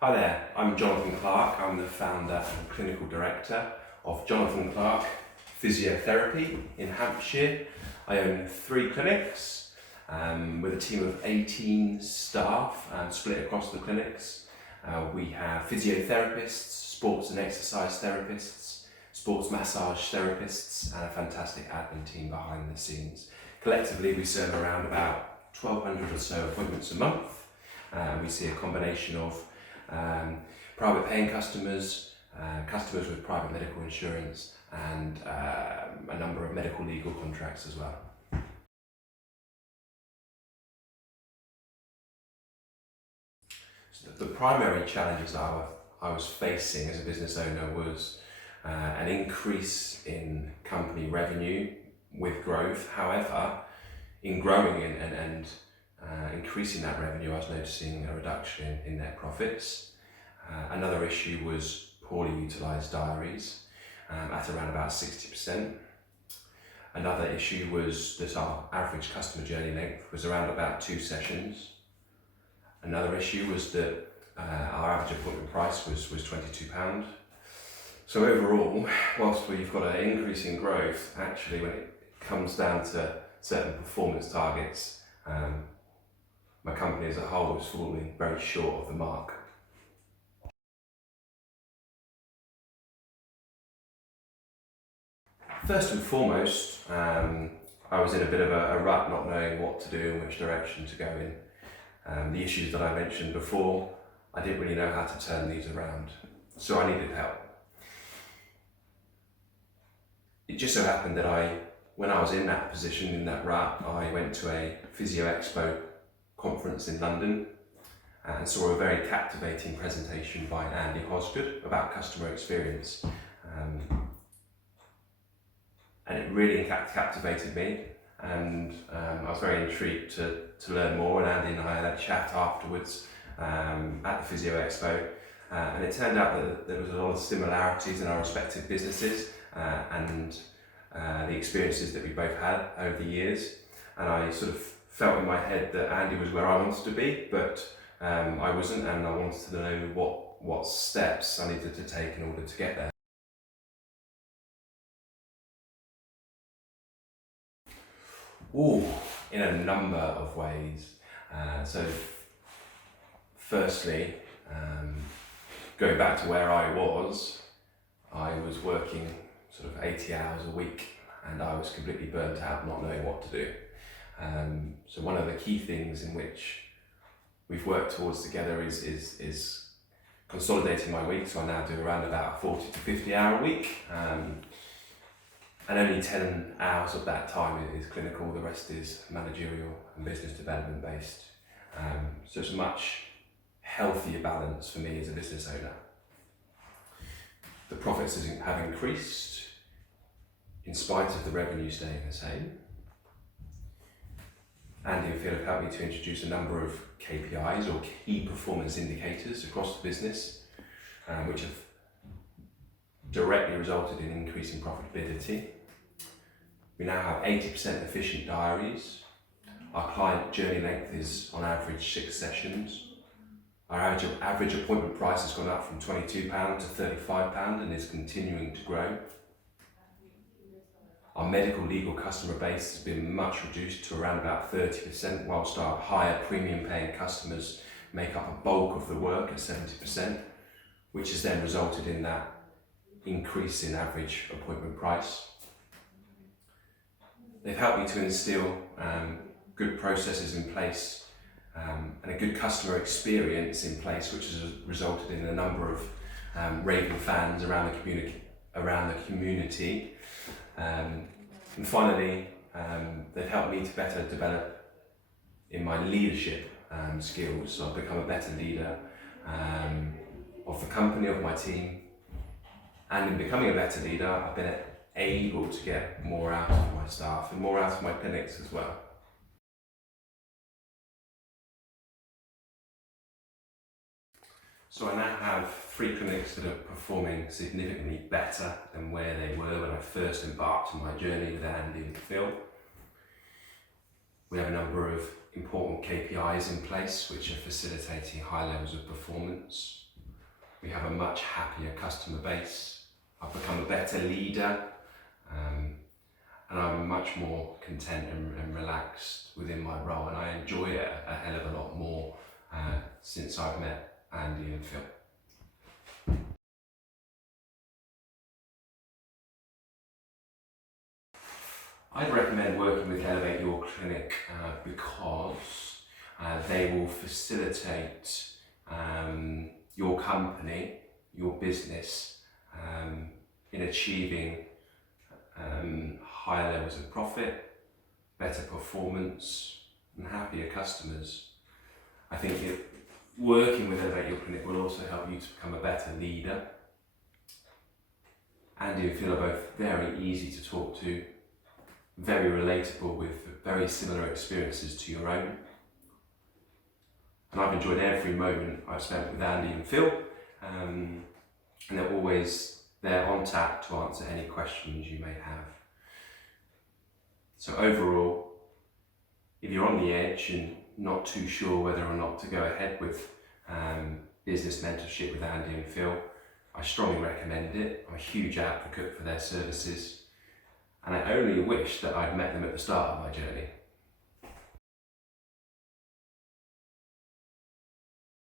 Hi there, I'm Jonathan Clark. I'm the founder and clinical director of Jonathan Clark Physiotherapy in Hampshire. I own 3 clinics with a team of 18 staff split across the clinics. We have physiotherapists, sports and exercise therapists, sports massage therapists, and a fantastic admin team behind the scenes. Collectively, we serve around about 1,200 or so appointments a month. We see a combination of private paying customers, customers with private medical insurance, and a number of medical legal contracts as well. So the primary challenges I was facing as a business owner was an increase in company revenue with growth. However, in growing and increasing that revenue, I was noticing a reduction in net profits. Another issue was poorly utilised diaries at around about 60%. Another issue was that our average customer journey length was around about 2 sessions. Another issue was that our average appointment price was £22. So overall, whilst we've got an increase in growth, actually when it comes down to certain performance targets, my company as a whole was falling very short of the mark. First and foremost, I was in a bit of a rut, not knowing what to do and which direction to go in. The issues that I mentioned before, I didn't really know how to turn these around, so I needed help. It just so happened that when I was in that position, in that rut, I went to a Physio Expo conference in London and saw a very captivating presentation by Andy Hosgood about customer experience. And it really captivated me, and I was very intrigued to learn more, and Andy and I had a chat afterwards at the Physio Expo, and it turned out that there was a lot of similarities in our respective businesses and the experiences that we both had over the years, and I sort of felt in my head that Andy was where I wanted to be, but I wasn't, and I wanted to know what steps I needed to take in order to get there. In a number of ways. So firstly, going back to where I was working sort of 80 hours a week, and I was completely burnt out, not knowing what to do. So one of the key things in which we've worked towards together is consolidating my week. So I now do around about a 40 to 50 hour week. And only 10 hours of that time is clinical, the rest is managerial and business development based. So it's a much healthier balance for me as a business owner. The profits have increased in spite of the revenue staying the same. Andy and Phil have helped me to introduce a number of KPIs or key performance indicators across the business, which have directly resulted in increasing profitability. We now have 80% efficient diaries. Our client journey length is on average 6 sessions. Our average appointment price has gone up from £22 to £35 and is continuing to grow. Our medical legal customer base has been much reduced to around about 30%, whilst our higher premium paying customers make up a bulk of the work at 70%, which has then resulted in that increase in average appointment price. They've helped me to instill good processes in place and a good customer experience in place, which has resulted in a number of raving fans around the community. And finally, they've helped me to better develop in my leadership skills. So I've become a better leader of the company, of my team, and in becoming a better leader, I've been able to get more out of my staff and more out of my clinics as well. So I now have 3 clinics that are performing significantly better than where they were when I first embarked on my journey with Andy and Phil. We have a number of important KPIs in place which are facilitating high levels of performance. We have a much happier customer base. I've become a better leader, and I'm much more content and relaxed within my role, and I enjoy it a hell of a lot more since I've met Andy and Phil. I'd recommend working with Elevate Your Clinic because they will facilitate your company, your business in achieving higher levels of profit, better performance and happier customers. I think working with Elevate Your Clinic will also help you to become a better leader. Andy and Phil are both very easy to talk to, very relatable with very similar experiences to your own. And I've enjoyed every moment I've spent with Andy and Phil, and they're always there on tap to answer any questions you may have. So overall, if you're on the edge and not too sure whether or not to go ahead with business mentorship with Andy and Phil, I strongly recommend it. I'm a huge advocate for their services, and I only wish that I'd met them at the start of my journey.